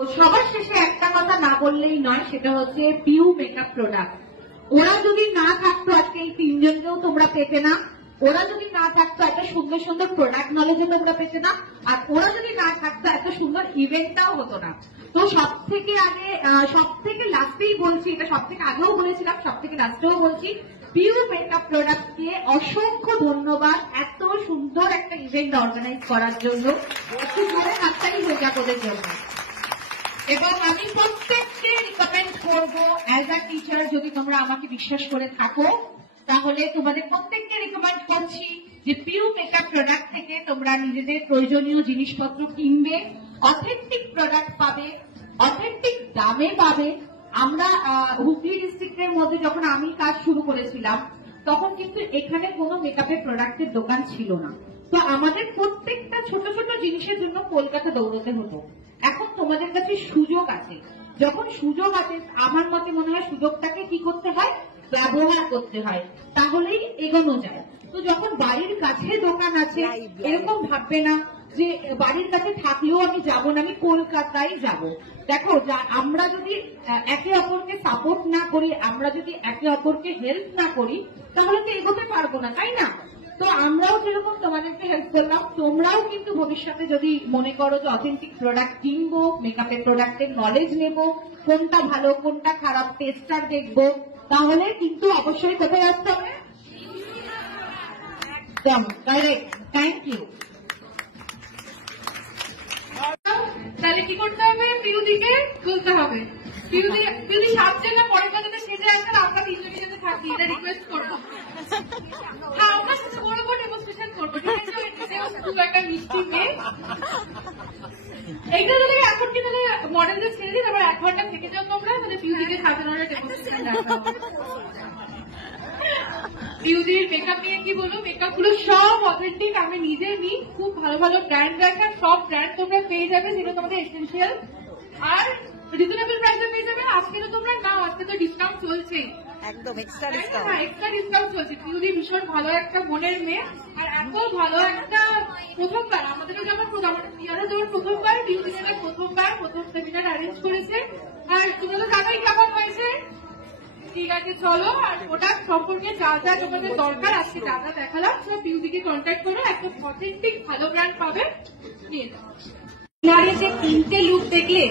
সবার শেষে একটা কথা না বললেই নয়, সেটা হচ্ছে পিউ মেকআপ প্রোডাক্ট। ওরা যদি না থাকতো আজকে এই তিনজনকেও তোমরা পেতে না, ওরা যদি না থাকতো এত সুন্দর সুন্দর প্রোডাক্ট নলেজও তোমরা পেতে না, আর ওরা যদি না থাকতো এত সুন্দর ইভেন্টটাও হতো না। তো সব থেকে আগে সব থেকে লাস্টেই বলছি, এটা সব থেকে আগেও বলেছিলাম, সব থেকে লাস্টেও বলছি, পিউ মেকআপ প্রোডাক্টকে অসংখ্য ধন্যবাদ এত সুন্দর একটা ইভেন্ট অর্গানাইজ করার জন্য। একটু জোরে হাততালি হয়ে যাক ওদের জন্য। এবং আমি প্রত্যেককে রিকমেন্ড করবো, অ্যাজ আ টিচার যদি তোমরা আমাকে বিশ্বাস করে থাকো, তাহলে তোমাদের প্রত্যেককে রিকমেন্ড করছি যে পিউ মেকআপ প্রোডাক্ট থেকে তোমরা নিজেদের প্রয়োজনীয় জিনিসপত্র কিনবে, অথেন্টিক প্রোডাক্ট পাবে, অথেন্টিক দামে পাবে। আমরা হুগলি ডিস্ট্রিক্টের মধ্যে যখন আমি কাজ শুরু করেছিলাম, তখন কিন্তু এখানে কোনো মেকআপের প্রোডাক্টের দোকান ছিল না। তো আমাদের প্রত্যেকটা ছোট ছোট জিনিসের জন্য কলকাতা দৌড়তে হতো। এখন তোমাদের কাছে সুযোগ আছে, যখন সুযোগ আছে আমার মতে মনে হয় সুযোগটাকে কি করতে হয়, ব্যবহার করতে হয়, তাহলেই এগোনো যায়। তো যখন বাড়ির কাছে দোকান আছে, এরকম ভাববে না যে বাড়ির কাছে থাকলেও আমি যাবো না, আমি কলকাতায় যাব। দেখো, আমরা যদি একে অপরকে সাপোর্ট না করি, আমরা যদি একে অপরকে হেল্প না করি, তাহলে তো এগোতে পারবো না, তাই না? তো আমরাও যেরকম তোমাদেরকে হেল্প করলাম, তোমরাও কিন্তু ভবিষ্যতে যদি মনে করো যে অথেন্টিক প্রোডাক্ট কিনবো, মেকআপের প্রোডাক্টের নলেজ নেবো, কোনটা ভালো কোনটা খারাপ টেস্টার দেখবো, তাহলে কিন্তু অবশ্যই কোথায় আসতে হবে? একদম কারেক্ট, থ্যাংক ইউ। তাহলে কি করতে হবে? পিউদিকে তুলতে হবে। পিউদি সাজছে না, পরের কাজে সেজে আসেন, আমরা তিনজনের সাথে থাকি, এটা রিকোয়েস্ট করবো। হ্যাঁ, আমরা সাথে বড় বড় ডেমনস্ট্রেশন করবো, ঠিক আছে? খুব একটা মিষ্টি মেয়ে। এইটা যদি এখন কি তাহলে মডেলদের ছেড়ে দিন, আবার 1 ঘন্টা থেকে যাও তোমরা, তাহলে পিউদিকে সাজানোর ডেমনস্ট্রেশন রাখা হবে। পিউদির মেকআপ নিয়ে কি বলবো, মেকআপ গুলো সব অথেন্টিক, আমি নিজে নিই, খুব ভালো ভালো ব্র্যান্ড রাখা, সব ব্র্যান্ড তোমরা পেয়ে যাবে, যেটা তোমাদের এসেন্সিয়াল, আর রিজনেবল প্রাইসে পেয়ে যাবে। আজকে তো তোমরা নাও, আজকে তো ডিসকাউন্ট চলছেই, একদম এক্সট্রা ডিসকাউন্ট। হ্যাঁ, এক্সট্রা ডিসকাউন্ট চলছে। পিউদি ভীষণ ভালো একটা মনের মেয়ে, আর এত ভালো একটা প্রথমবার আমাদেরও যখন আমাদের পিয়ারও যখন প্রথমবার, পিউদি প্রথমবার প্রথম সেমিনার অ্যারেঞ্জ করেছে, আর তোমরা তো জানোই কেমন হয়েছে। ঠিক আছে, চলো, আর ওটা সম্পর্কে যা যা তোমাদের দরকার আজকে যা যা দেখালাম, সব পিউদিকে কন্ট্যাক্ট করো, একটা অথেন্টিক ভালো ব্র্যান্ড পাবে, নিয়ে যাও। যে 3টে লুক দেখলে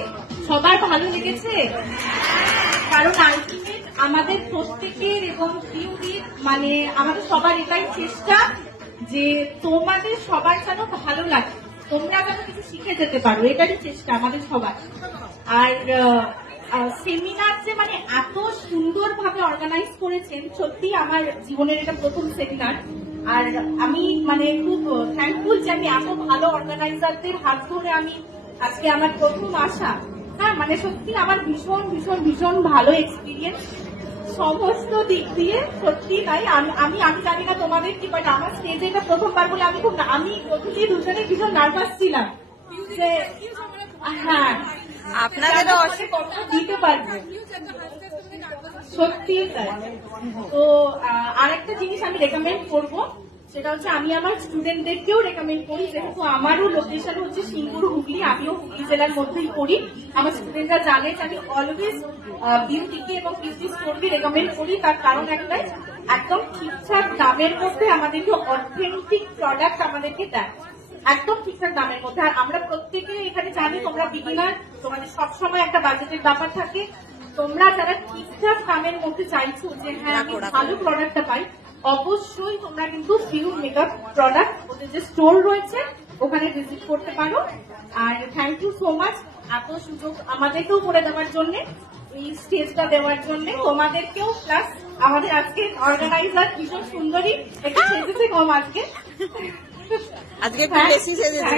সবার ভালো লেগেছে, কারণ আলটিমেট আমাদের প্রত্যেকের এবং পিউদির মানে আমাদের সবার এটাই চেষ্টা যে তোমাদের সবার যেন ভালো লাগে, তোমরা যেন কিছু শিখে যেতে পারো, এটারই চেষ্টা আমাদের সবার। আর সেমিনার যে মানে এত সুন্দরভাবে অর্গানাইজ করেছেন, সত্যি আমার জীবনের এটা প্রথম সেমিনার, আর আমি মানে খুব থ্যাঙ্কফুল যে আমি এত ভালো অর্গানাইজারদের হাত ধরে আমি আজকে আমার প্রথম আসা। হ্যাঁ, মানে সত্যি আমার ভীষণ ভীষণ ভীষণ ভালো এক্সপিরিয়েন্স সমস্ত দিক দিয়ে, সত্যি তাই। আমি জানি না তোমাদের কি, বাট আমার স্টেজে এটা প্রথমবার বলে আমি প্রথমেই দুজনে ভীষণ নার্ভাস ছিলাম যে হ্যাঁ আপনাদের দিতে পারবো, সত্যি তাই। তো আরেকটা জিনিস আমি রেকমেন্ড করবো, সেটা হচ্ছে আমি আমার স্টুডেন্টদেরকেও রেকমেন্ড করি, যেহেতু আমারও লোকেশন হচ্ছে সিঙ্গুর হুগলি, আমিও হুগলি জেলার মধ্যেই করি। আমার স্টুডেন্টরা জানে যে আমি অলওয়েজ বিউটিকে এবং বিউটি স্টোরকে রেকমেন্ড করি, তার কারণ একটাই, একদম ঠিকঠাক দামের মধ্যে আমাদেরকে অথেন্টিক প্রোডাক্ট আমাদেরকে দেয়, একদম ঠিকঠাক দামের মধ্যে। আর আমরা প্রত্যেকে এখানে জানি তোমরা বিগিনার, তোমাদের সবসময় একটা বাজেটের ব্যাপার থাকে, তোমরা যারা ঠিকঠাক দামের মধ্যে চাইছো যে হ্যাঁ আমি ভালো প্রোডাক্টটা পাই, অবশ্যই তোমরা কিন্তু পিউ মেকআপ প্রোডাক্ট ওদের যে স্টোর রয়েছে ওখানে ভিজিট করতে পারো। আর থ্যাংক ইউ সো মাচ এত সুযোগ আমাদেরকেও করে দেওয়ার জন্য, এই স্টেজটা দেওয়ার জন্য তোমাদেরকেও, প্লাস আমাদের আজকে অর্গানাইজার ভীষণ সুন্দরী, একটু সেজেছে কম আজকে, আজকে বেশি সেজেছে।